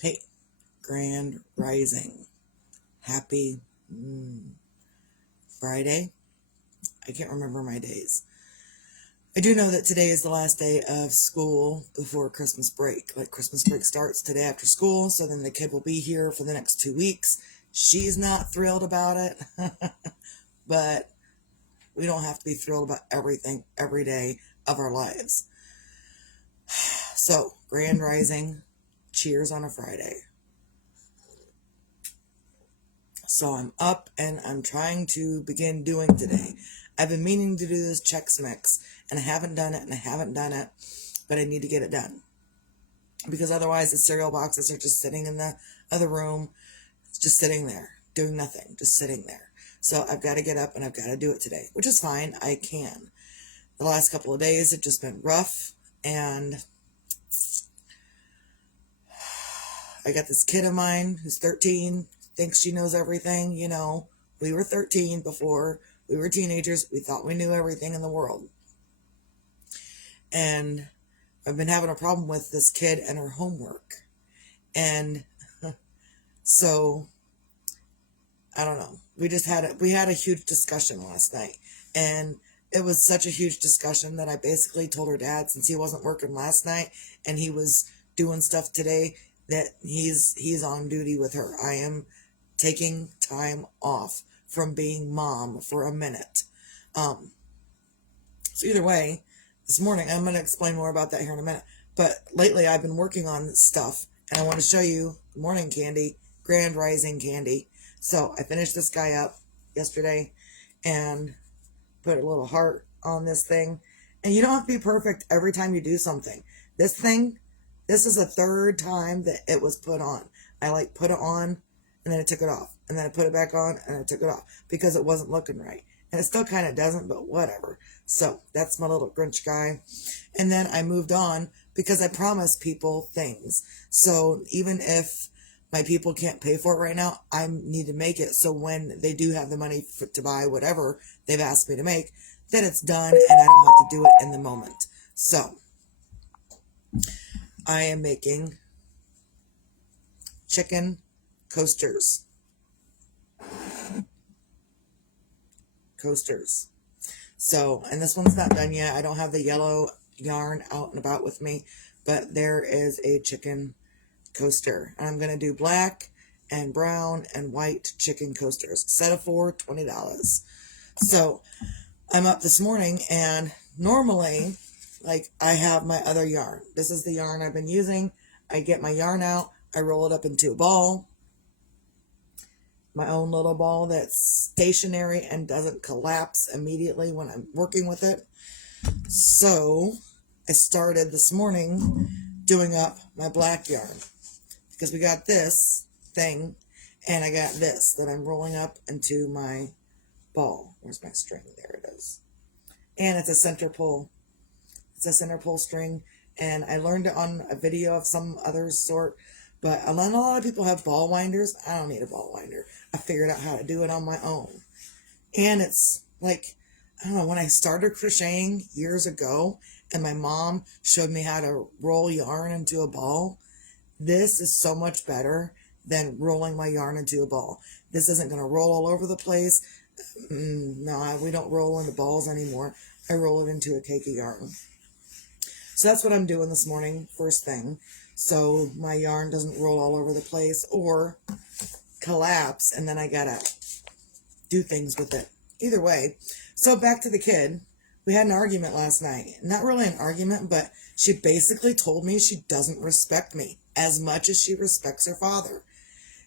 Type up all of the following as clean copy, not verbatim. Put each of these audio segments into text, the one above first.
Hey, Grand Rising. Happy Friday. I can't remember my days. I do know that today is the last day of school before Christmas break. Like, Christmas break starts today after school, so then the kid will be here for the next 2 weeks. She's not thrilled about it, but we don't have to be thrilled about everything every day of our lives. So, Grand Rising. Cheers on a Friday. So I'm up and I'm trying to begin doing today. I've been meaning to do this Chex Mix and I haven't done it, but I need to get it done. Because otherwise the cereal boxes are just sitting in the other room, just sitting there, doing nothing, just sitting there. So I've got to get up and I've got to do it today, which is fine. I can. The last couple of days have just been rough, and I got this kid of mine who's 13, thinks she knows everything. We were 13 before we were teenagers. We thought we knew everything in the world. And I've been having a problem with this kid and her homework. And so, I don't know. We had a huge discussion last night. And it was such a huge discussion that I basically told her dad, since he wasn't working last night and he was doing stuff today, that he's on duty with her. I am taking time off from being mom for a minute. So either way, this morning, I'm going to explain more about that here in a minute. But lately I've been working on stuff and I want to show you. Good morning, Candy. Grand Rising, Candy. So I finished this guy up yesterday and put a little heart on this thing. And you don't have to be perfect every time you do something. This is the third time that it was put on. I put it on and then I took it off. And then I put it back on and I took it off because it wasn't looking right. And it still kind of doesn't, but whatever. So that's my little Grinch guy. And then I moved on because I promised people things. So even if my people can't pay for it right now, I need to make it. So when they do have the money to buy whatever they've asked me to make, then it's done and I don't have to do it in the moment. So I am making chicken coasters. So, and this one's not done yet. I don't have the yellow yarn out and about with me, but there is a chicken coaster. And I'm going to do black and brown and white chicken coasters. Set of 4, $20. So I'm up this morning and normally, I have my other yarn. This is the yarn I've been using. I get my yarn out. I roll it up into a ball. My own little ball that's stationary and doesn't collapse immediately when I'm working with it. So I started this morning doing up my black yarn because we got this thing and I got this that I'm rolling up into my ball. Where's my string? There it is. And it's a center pull. It's a center pull string, and I learned it on a video of some other sort. But a lot of people have ball winders. I don't need a ball winder. I figured out how to do it on my own. And it's I don't know, when I started crocheting years ago and my mom showed me how to roll yarn into a ball, this is so much better than rolling my yarn into a ball. This isn't going to roll all over the place. No, we don't roll into balls anymore. I roll it into a cake of yarn. So that's what I'm doing this morning, first thing. So my yarn doesn't roll all over the place or collapse, and then I gotta do things with it. Either way. So back to the kid. We had an argument last night. Not really an argument, but she basically told me she doesn't respect me as much as she respects her father.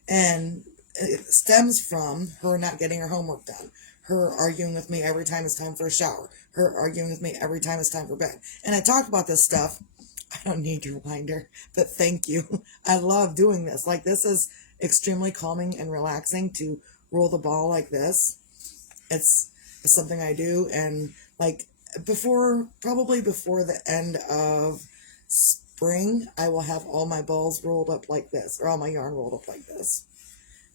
And it stems from her not getting her homework done. Her arguing with me every time it's time for a shower. Her arguing with me every time it's time for bed. And I talk about this stuff. I don't need your reminder, but thank you. I love doing this. This is extremely calming and relaxing to roll the ball like this. It's something I do. And probably before the end of spring, I will have all my balls rolled up like this, or all my yarn rolled up like this.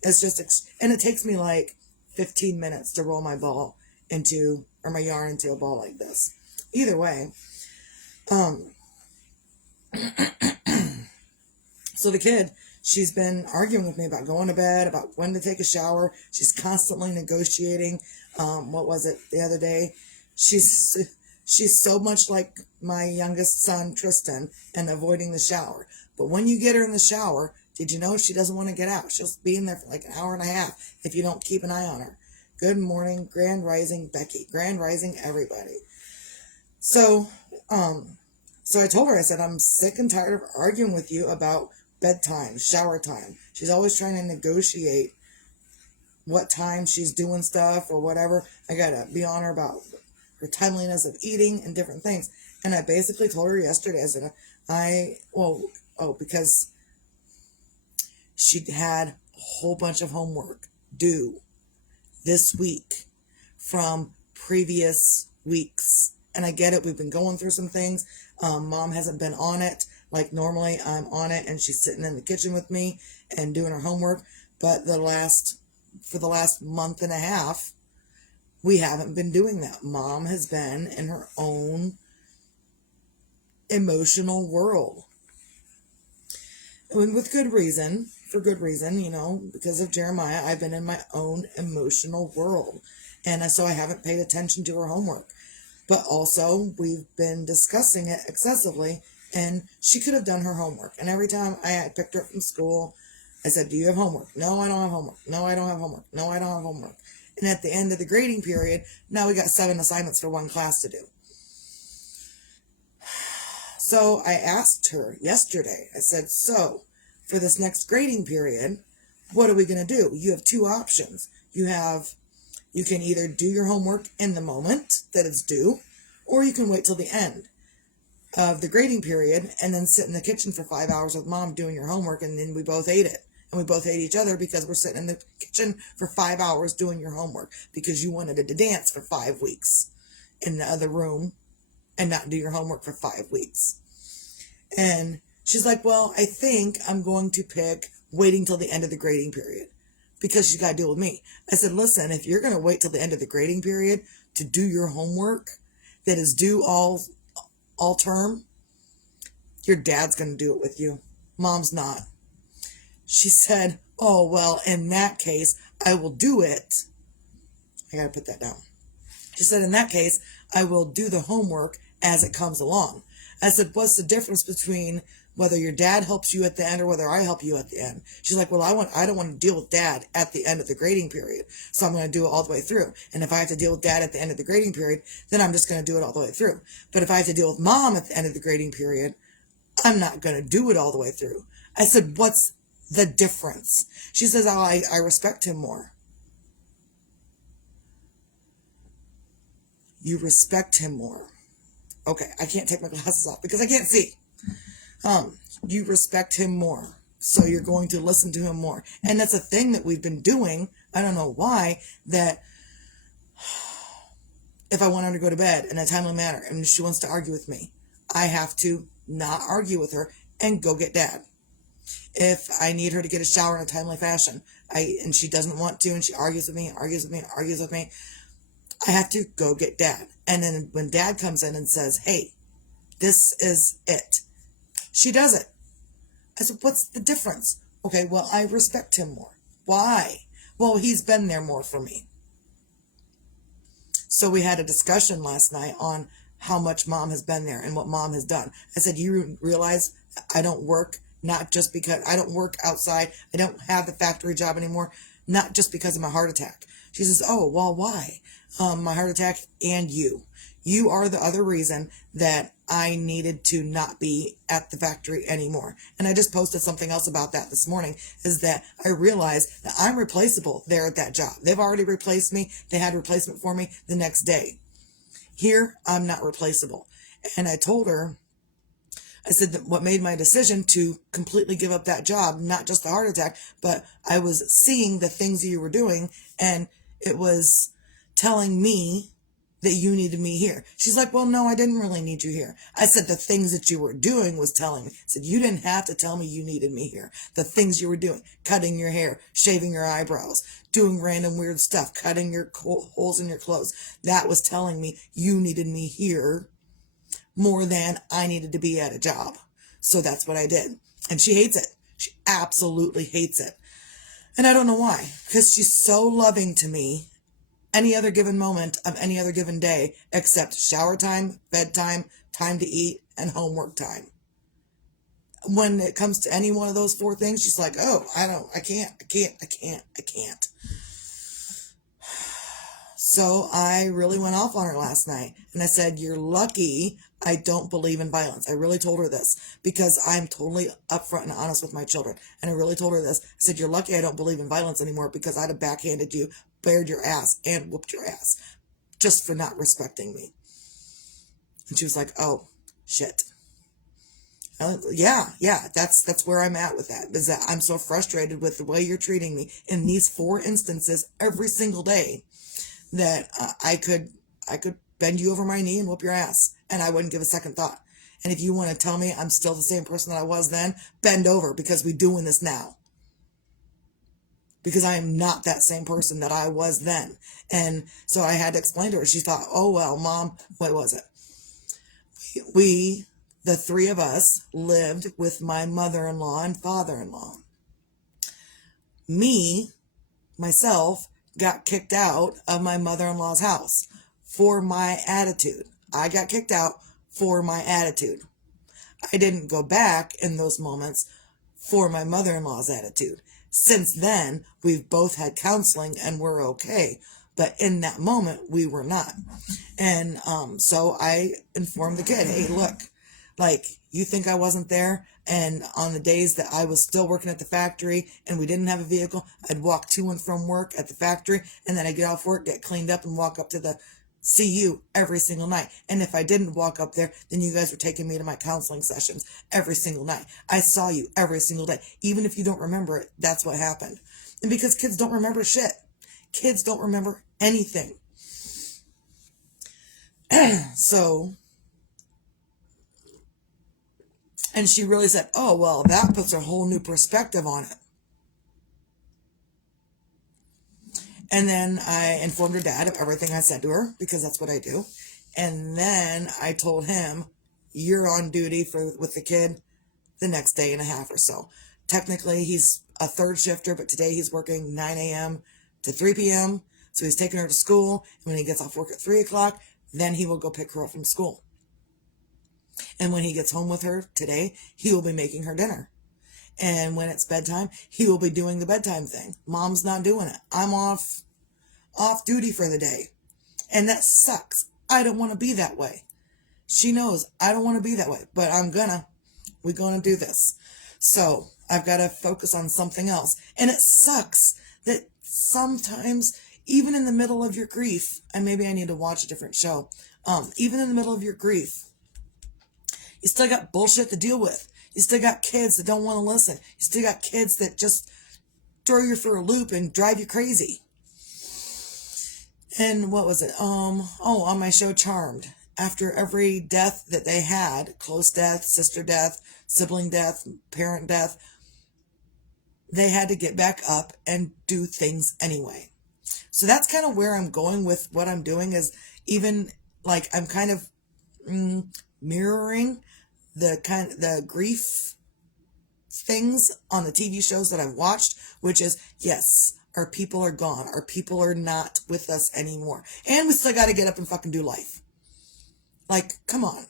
It's just, and it takes me 15 minutes to roll my ball my yarn into a ball like this. Either way, So the kid, she's been arguing with me about going to bed, about when to take a shower. She's constantly negotiating. What was it the other day? She's so much like my youngest son, Tristan, and avoiding the shower. But when you get her in the shower, did you know she doesn't want to get out? She'll be in there for like an hour and a half if you don't keep an eye on her. Good morning, Grand Rising Becky. Grand Rising everybody. So I told her, I said, I'm sick and tired of arguing with you about bedtime, shower time. She's always trying to negotiate what time she's doing stuff or whatever. I gotta be on her about her timeliness of eating and different things. And I basically told her yesterday, I said, because she had a whole bunch of homework due this week from previous weeks. And I get it. We've been going through some things. Mom hasn't been on it. Like normally I'm on it and she's sitting in the kitchen with me and doing her homework. But for the last month and a half, we haven't been doing that. Mom has been in her own emotional world. And with good reason, for good reason, because of Jeremiah, I've been in my own emotional world. And so I haven't paid attention to her homework. But also, we've been discussing it excessively, and she could have done her homework. And every time I picked her up from school, I said, do you have homework? No, I don't have homework. No, I don't have homework. No, I don't have homework. And at the end of the grading period, now we got 7 assignments for one class to do. So I asked her yesterday, I said, so for this next grading period, what are we going to do? You have 2 options. You can either do your homework in the moment that it's due, or you can wait till the end of the grading period and then sit in the kitchen for 5 hours with mom doing your homework, and then we both ate it. And we both hate each other because we're sitting in the kitchen for 5 hours doing your homework because you wanted to dance for 5 weeks in the other room and not do your homework for 5 weeks. And she's like, well, I think I'm going to pick waiting till the end of the grading period because she's got to deal with me. I said, listen, if you're going to wait till the end of the grading period to do your homework that is due all term, your dad's going to do it with you. Mom's not. She said, oh, well, in that case, I will do it. I got to put that down. She said, in that case, I will do the homework as it comes along. I said, what's the difference between whether your dad helps you at the end or whether I help you at the end? She's like, well, I don't want to deal with dad at the end of the grading period, so I'm going to do it all the way through. And if I have to deal with dad at the end of the grading period, then I'm just going to do it all the way through. But if I have to deal with mom at the end of the grading period, I'm not going to do it all the way through. I said, what's the difference? She says, oh, I respect him more. You respect him more. Okay, I can't take my glasses off because I can't see. You respect him more, so you're going to listen to him more. And that's a thing that we've been doing. I don't know why, that if I want her to go to bed in a timely manner and she wants to argue with me, I have to not argue with her and go get dad. If I need her to get a shower in a timely fashion, and she doesn't want to, and she argues with me, I have to go get dad. And then when dad comes in and says, hey, this is it, she does it. I said, what's the difference? Okay, well, I respect him more. Why? Well, he's been there more for me. So we had a discussion last night on how much mom has been there and what mom has done. I said, you realize I don't work, not just because I don't work outside. I don't have the factory job anymore, not just because of my heart attack. She says, oh, well, why? My heart attack and you. You are the other reason that I needed to not be at the factory anymore. And I just posted something else about that this morning, is that I realized that I'm replaceable there at that job. They've already replaced me. They had replacement for me the next day. Here, I'm not replaceable. And I told her, I said that what made my decision to completely give up that job, not just the heart attack, but I was seeing the things you were doing, and it was telling me that you needed me here. She's like, well, no, I didn't really need you here. I said the things that you were doing was telling me. I said, you didn't have to tell me you needed me here. The things you were doing, cutting your hair, shaving your eyebrows, doing random weird stuff, cutting your holes in your clothes. That was telling me you needed me here more than I needed to be at a job. So that's what I did. And she hates it. She absolutely hates it. And I don't know why, because she's so loving to me any other given moment of any other given day except shower time, bedtime, time to eat, and homework time. When it comes to any one of those four things, she's like, oh, I can't. So I really went off on her last night. And I said, you're lucky I don't believe in violence. I really told her this because I'm totally upfront and honest with my children. And I really told her this. I said, you're lucky I don't believe in violence anymore because I'd have backhanded you, bared your ass, and whooped your ass just for not respecting me. And she was like, oh, shit. Yeah, that's where I'm at with that. Is that I'm so frustrated with the way you're treating me in these four instances every single day that I could bend you over my knee and whoop your ass, and I wouldn't give a second thought. And if you want to tell me I'm still the same person that I was then, bend over because we're doing this now. Because I am not that same person that I was then. And so I had to explain to her. She thought, oh, well, Mom, what was it? We, the three of us, lived with my mother-in-law and father-in-law. Me, myself, got kicked out of my mother-in-law's house for my attitude. I got kicked out for my attitude. I didn't go back in those moments for my mother-in-law's attitude. Since then, we've both had counseling and we're okay. But in that moment, we were not. And so I informed the kid, hey, look, like, you think I wasn't there? And on the days that I was still working at the factory and we didn't have a vehicle, I'd walk to and from work at the factory, and then I'd get off work, get cleaned up, and walk up to the CU every single night. And if I didn't walk up there, then you guys were taking me to my counseling sessions every single night. I saw you every single day. Even if you don't remember it, that's what happened. And because kids don't remember shit. Kids don't remember anything. So, and she really said, oh, well, that puts a whole new perspective on it. And then I informed her dad of everything I said to her, because that's what I do. And then I told him, you're on duty with the kid the next day and a half or so. Technically, he's a third shifter, but today he's working 9 a.m. to 3 p.m. So he's taking her to school. And when he gets off work at 3 o'clock, then he will go pick her up from school. And when he gets home with her today, he will be making her dinner. And when it's bedtime, he will be doing the bedtime thing. Mom's not doing it. I'm off duty for the day. And that sucks. I don't want to be that way. She knows I don't want to be that way, but we're going to do this. So I've got to focus on something else. And it sucks that sometimes, even in the middle of your grief, and maybe I need to watch a different show, even in the middle of your grief, you still got bullshit to deal with. You still got kids that don't want to listen. You still got kids that just throw you for a loop and drive you crazy. And what was it? On my show Charmed, after every death that they had, close death, sister death, sibling death, parent death, they had to get back up and do things anyway. So that's kind of where I'm going with what I'm doing, is even like I'm kind of mirroring the grief things on the TV shows that I've watched, which is, yes, our people are gone. Our people are not with us anymore. And we still got to get up and fucking do life. Like, come on.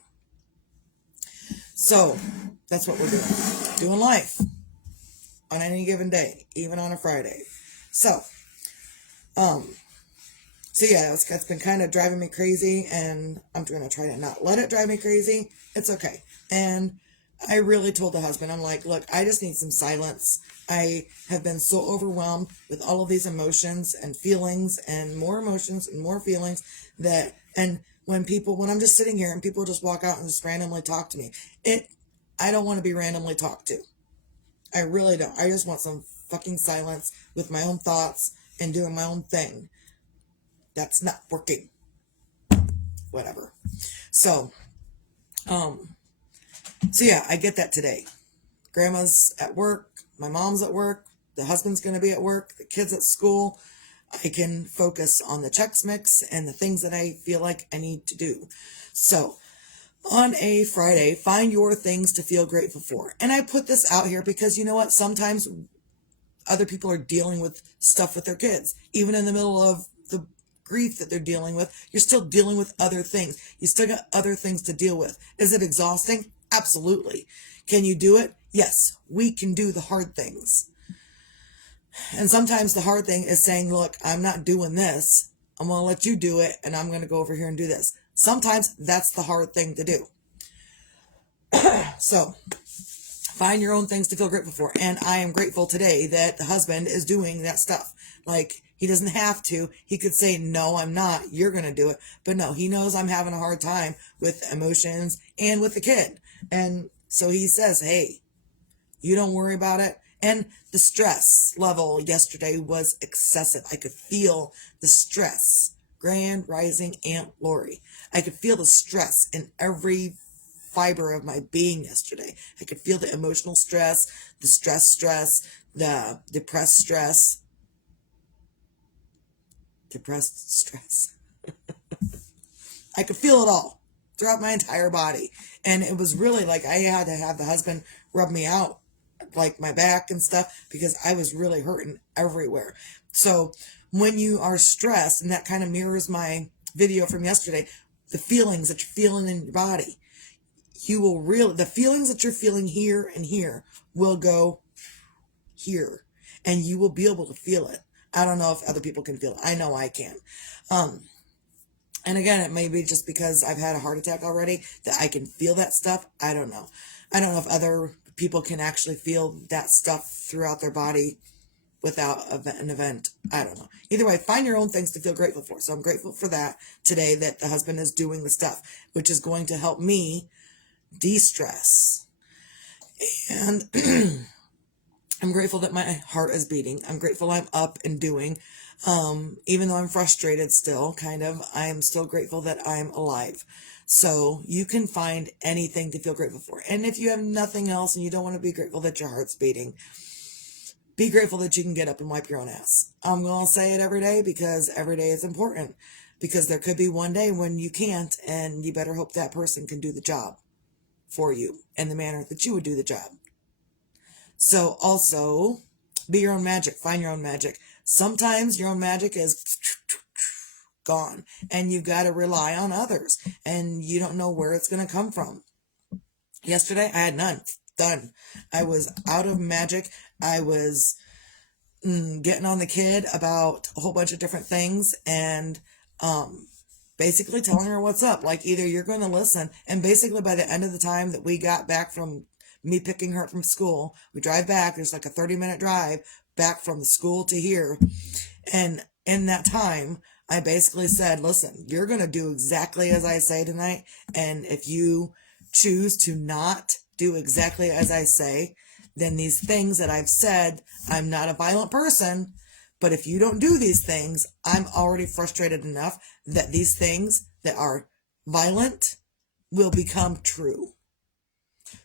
So, that's what we're doing. Doing life. On any given day. Even on a Friday. So yeah, it's been kind of driving me crazy, and I'm going to try to not let it drive me crazy. It's okay. And I really told the husband, I'm like, look, I just need some silence. I have been so overwhelmed with all of these emotions and feelings and more emotions and more feelings and when I'm just sitting here and people just walk out and just randomly talk to me, I don't want to be randomly talked to. I really don't. I just want some fucking silence with my own thoughts and doing my own thing. That's not working. Whatever. So yeah, I get that today. Grandma's at work, my mom's at work, the husband's going to be at work, the kids at school. I can focus on the Chex Mix and the things that I feel like I need to do. So, On a Friday, find your things to feel grateful for. And I put this out here because you know what? Sometimes other people are dealing with stuff with their kids. Even in the middle of the grief that they're dealing with, you're still dealing with other things. You still got other things to deal with. Is it exhausting? Absolutely. Can you do it? Yes, we can do the hard things. And sometimes the hard thing is saying, look, I'm not doing this. I'm going to let you do it, and I'm going to go over here and do this. Sometimes that's the hard thing to do. So find your own things to feel grateful for. And I am grateful today that the husband is doing that stuff. Like, he doesn't have to. He could say, no, I'm not. You're going to do it. But no, he knows I'm having a hard time with emotions and with the kid. And so he says, hey, you don't worry about it. And the stress level yesterday was excessive. I could feel the stress. Grand Rising Aunt Lori. I could feel the stress in every fiber of my being yesterday. I could feel the emotional stress, the stress, the depressed stress. I could feel it all throughout my entire body. And it was really like I had to have the husband rub me out, like my back and stuff, because I was really hurting everywhere. So when you are stressed, and that kind of mirrors my video from yesterday, the feelings that you're feeling in your body, the feelings that you're feeling here and here will go here, and you will be able to feel it. I don't know if other people can feel it. I know I can. And again, it may be just because I've had a heart attack already that I can feel that stuff. I don't know. I don't know if other people can actually feel that stuff throughout their body without an event. I don't know. Either way, find your own things to feel grateful for. So I'm grateful for that today, that the husband is doing the stuff, which is going to help me de-stress. And I'm grateful that my heart is beating. I'm grateful I'm up and doing. Even though I'm frustrated still, kind of, I'm still grateful that I'm alive. So you can find anything to feel grateful for. And if you have nothing else and you don't want to be grateful that your heart's beating, be grateful that you can get up and wipe your own ass. I'm going to say it every day because every day is important. Because there could be one day when you can't, and you better hope that person can do the job for you in the manner that you would do the job. So also, be your own magic. Find your own magic. Sometimes your own magic is gone, and you've got to rely on others, and you don't know where it's going to come from. Yesterday, I had none. Done. I was out of magic. I was getting on the kid about a whole bunch of different things, and basically telling her what's up. Like, either you're going to listen, and basically by the end of the time that we got back from me picking her up from school, we drive back. There's like a 30-minute drive back from the school to here. And in that time, I basically said, listen, you're going to do exactly as I say tonight. And if you choose to not do exactly as I say, then these things that I've said, I'm not a violent person, but if you don't do these things, I'm already frustrated enough that these things that are violent will become true.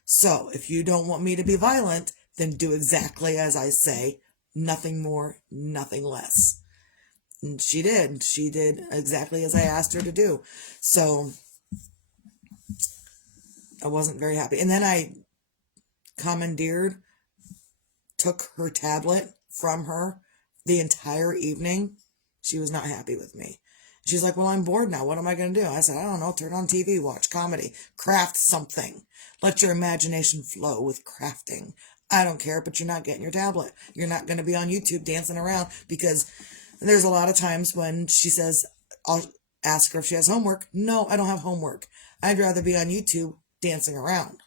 So if you don't want me to be violent, then do exactly as I say, nothing more, nothing less. And she did. She did exactly as I asked her to do. So I wasn't very happy. And then I took her tablet from her the entire evening. She was not happy with me. She's like, well, I'm bored now. What am I going to do? I said, I don't know. Turn on TV, watch comedy, craft something. Let your imagination flow with crafting. I don't care, but you're not getting your tablet. You're not going to be on YouTube dancing around, because there's a lot of times when she says, I'll ask her if she has homework. No, I don't have homework. I'd rather be on YouTube dancing around.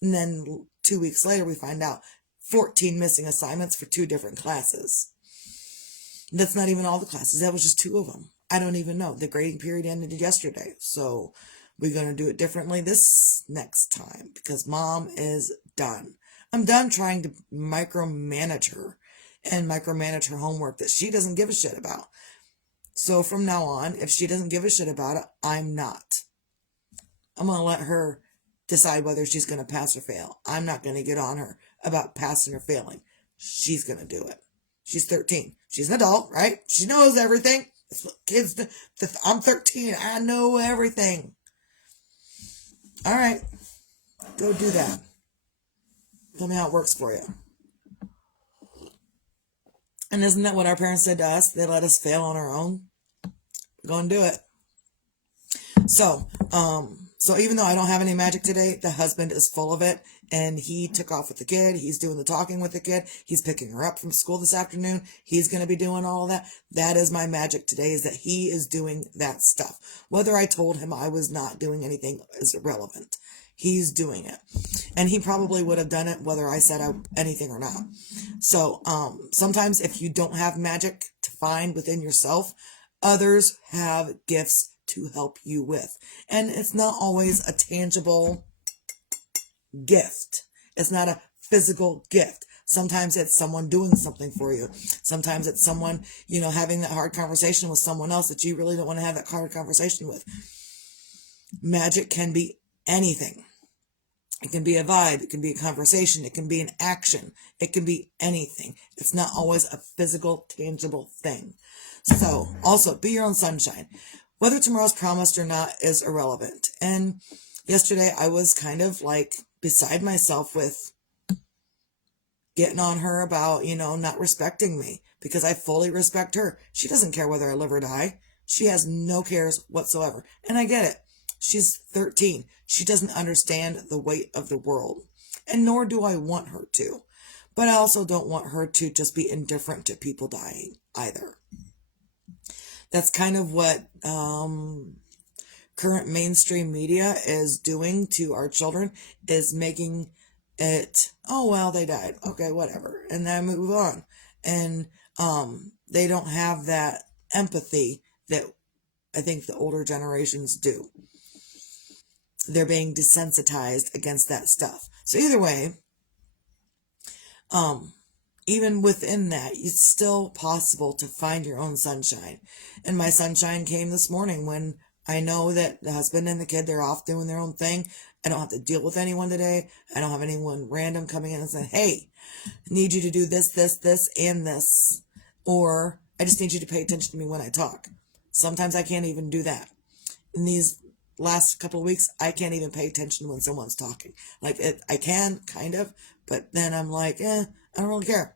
And then 2 weeks later, we find out 14 missing assignments for 2 different classes. That's not even all the classes. That was just 2 of them. I don't even know. The grading period ended yesterday. So we're going to do it differently this next time, because Mom is done. I'm done trying to micromanage her and micromanage her homework that she doesn't give a shit about. So from now on, if she doesn't give a shit about it, I'm not. I'm going to let her decide whether she's going to pass or fail. I'm not going to get on her about passing or failing. She's going to do it. She's 13. She's an adult, right? She knows everything. Kids, I'm 13. I know everything. All right, go do that. Tell me how it works for you. And isn't that what our parents said to us? They let us fail on our own. Go and do it. So even though I don't have any magic today, the husband is full of it, and he took off with the kid. He's doing the talking with the kid. He's picking her up from school this afternoon. He's going to be doing all of that. That is my magic today, is that he is doing that stuff. Whether I told him I was not doing anything is irrelevant. He's doing it. And he probably would have done it whether I said anything or not. So, sometimes if you don't have magic to find within yourself, others have gifts to help you with. And it's not always a tangible gift. It's not a physical gift. Sometimes it's someone doing something for you. Sometimes it's someone, having that hard conversation with someone else that you really don't want to have that hard conversation with. Magic can be anything. It can be a vibe. It can be a conversation. It can be an action. It can be anything. It's not always a physical, tangible thing. So, also, be your own sunshine. Whether tomorrow's promised or not is irrelevant. And yesterday I was kind of like beside myself with getting on her about, not respecting me, because I fully respect her. She doesn't care whether I live or die. She has no cares whatsoever. And I get it. She's 13. She doesn't understand the weight of the world. And nor do I want her to. But I also don't want her to just be indifferent to people dying either. That's kind of what current mainstream media is doing to our children, is making it, oh, well, they died. Okay, whatever. And then move on. And they don't have that empathy that I think the older generations do. They're being desensitized against that stuff. So either way, even within that, it's still possible to find your own sunshine. And my sunshine came this morning when I know that the husband and the kid, they're off doing their own thing. I don't have to deal with anyone today. I don't have anyone random coming in and saying, hey, I need you to do this, this, this, and this. Or I just need you to pay attention to me when I talk. Sometimes I can't even do that. In these last couple of weeks, I can't even pay attention when someone's talking. Like, I can, kind of, but then I'm like, I don't really care.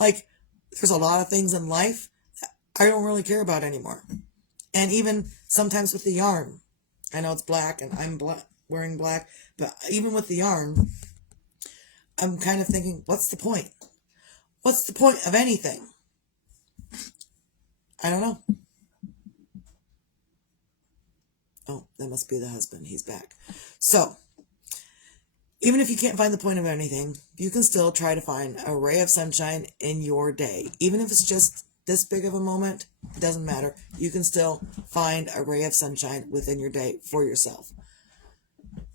Like, there's a lot of things in life that I don't really care about anymore. And even sometimes with the yarn, I know it's black and I'm wearing black, but even with the yarn, I'm kind of thinking, what's the point? What's the point of anything? I don't know. Oh, that must be the husband. He's back. So, even if you can't find the point of anything, you can still try to find a ray of sunshine in your day. Even if it's just this big of a moment, it doesn't matter. You can still find a ray of sunshine within your day for yourself.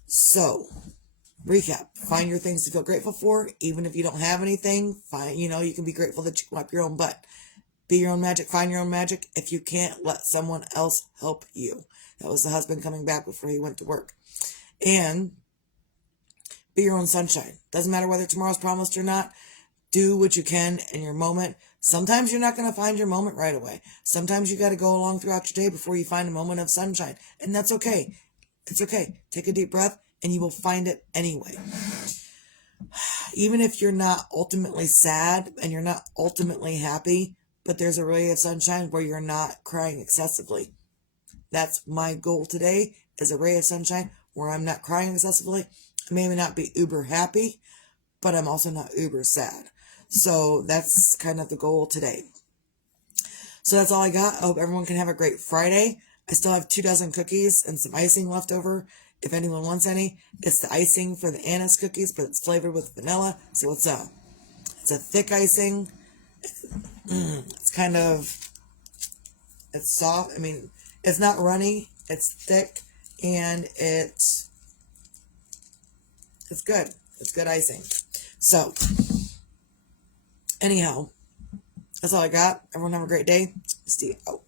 So, recap. Find your things to feel grateful for. Even if you don't have anything, you can be grateful that you can wipe your own butt. Be your own magic. Find your own magic. If you can't, let someone else help you. That was the husband coming back before he went to work. And be your own sunshine. Doesn't matter whether tomorrow's promised or not. Do what you can in your moment. Sometimes you're not going to find your moment right away. Sometimes you got to go along throughout your day before you find a moment of sunshine. And that's okay. It's okay. Take a deep breath and you will find it anyway. Even if you're not ultimately sad and you're not ultimately happy, but there's a ray of sunshine where you're not crying excessively. That's my goal today, is a ray of sunshine where I'm not crying excessively. I may not be uber happy, but I'm also not uber sad. So that's kind of the goal today. So that's all I got. I hope everyone can have a great Friday. I still have 2 dozen cookies and some icing left over if anyone wants any. It's the icing for the anise cookies, but it's flavored with vanilla. So it's a thick icing. It's soft. I mean, it's not runny. It's thick, and it's good. It's good icing. So, anyhow, that's all I got. Everyone have a great day. See you out.